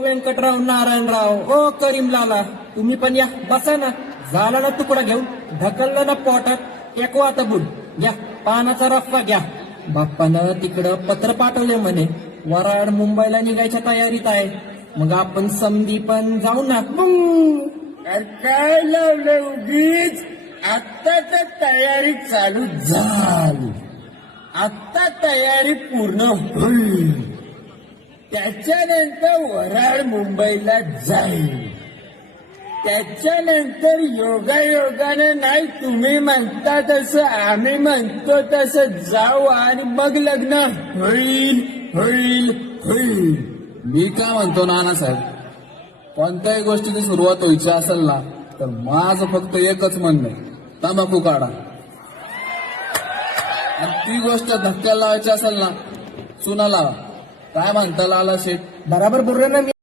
व्यंकटराव नारायणराव, ओ करीमलाला, तुम्ही पण या, बसा ना. झाला ना तुकडा घेऊन, ढकललं ना पोटात, टेकवा आता बुड. घ्या पानाचा रफ्फा घ्या. बाप्पानं तिकडं पत्र पाठवले म्हणे, वराड मुंबईला निघायच्या तयारीत आहे. मग आपण समधी पण जाऊ ना. अरे काय लावलं उगीच, आता तर तयारी चालू झाली, आता तयारी पूर्ण होईल. त्याच्यानंतर वराड मुंबईला जाईल. त्याच्यानंतर योगायोगानं नाही तुम्ही म्हणता तसं, आम्ही म्हणतो तसं जाऊ आणि मग लग्न होईल होईल होईल. मी काय म्हणतो नानासाहेब, कोणत्याही गोष्टीची सुरुवात व्हायची असेल ना, तर माझं फक्त एकच म्हणणं आहे, तंबाखू काढा. आणि ती गोष्ट धक्क्याला लावायची असेल ना, चुना लावा. काय म्हणता लाला शेठ? बराबर बोललो ना मी.